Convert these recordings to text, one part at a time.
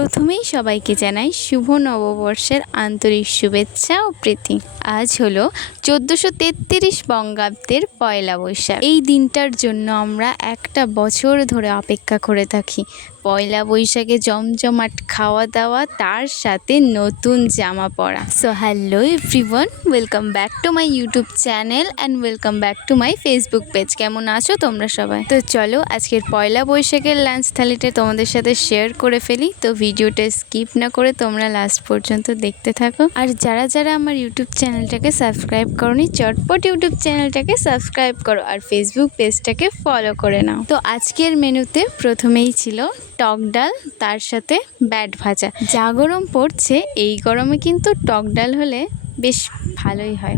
প্রথমেই সবাইকে জানাই শুভ নববর্ষের আন্তরিক শুভেচ্ছা ও প্রীতি। আজ হলো 1433 বঙ্গাব্দের পয়লা বৈশাখ। এই দিনটার জন্য আমরা একটা বছর ধরে অপেক্ষা করে থাকি। পয়লা বৈশাখে জমজমাট খাওয়া দাওয়া, তার সাথে নতুন জামা পরা। So hello everyone, welcome back to my YouTube channel and welcome back to my Facebook page. কেমন আছো তোমরা সবাই? তো চলো আজকের পয়লা বৈশাখের লাঞ্চ থালিটা তোমাদের সাথে শেয়ার করে ফেলি। তো ভিডিওটা স্কিপ না করে তোমরা লাস্ট পর্যন্ত দেখতে থাকো। আর যারা যারা আমার ইউটিউব চ্যানেলটাকে সাবস্ক্রাইব করোনি, চটপট ইউটিউব চ্যানেলটাকে সাবস্ক্রাইব করো আর ফেসবুক পেজটাকে ফলো করে নাও। তো আজকের মেনুতে প্রথমেই ছিল টক ডাল, তার সাথে ব্যাট ভাজা। যা গরম পড়ছে, এই গরমে কিন্তু টক ডাল হলে বেশ ভালোই হয়।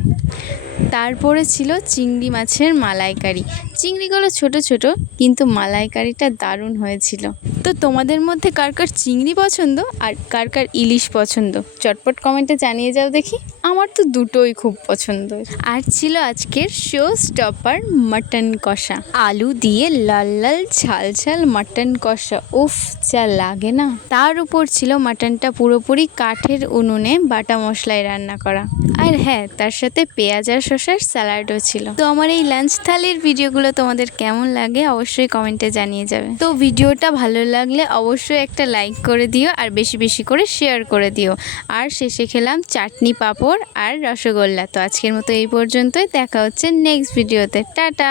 তারপরে ছিল চিংড়ি মাছের মালাইকারি। চিংড়িগুলো ছোট ছোট, কিন্তু মালাইকারিটা দারুণ হয়েছিল। তো তোমাদের মধ্যে কার কার চিংড়ি পছন্দ আর কার কার ইলিশ পছন্দ, চটপট কমেন্টে জানিয়ে যাও দেখি। আমার তো দুটোই খুব পছন্দ। আর ছিল আজকের শো স্টপার মাটন কষা, আলু দিয়ে লাল লাল ঝাল ঝাল মাটন কষা, উফ যা লাগে না। তার উপর ছিল মাটনটা পুরোপুরি কাঠের উনুনে বাটা মশলায় রান্না করা। আর হ্যাঁ, তার সাথে পেঁয়াজ আর শসার স্যালাডও ছিল। তো আমার এই লাঞ্চ থালির ভিডিওগুলো তোমাদের কেমন লাগে অবশ্যই কমেন্টে জানিয়ে যাবে। তো ভিডিওটা ভালো লাগলে অবশ্যই একটা লাইক করে দিও আর বেশি বেশি করে শেয়ার করে দিও। আর শেষে খেলাম চাটনি, পাঁপড় আর রসগোল্লা। তো আজকের মতো এই পর্যন্তই, দেখা হচ্ছে নেক্সট ভিডিওতে। টাটা।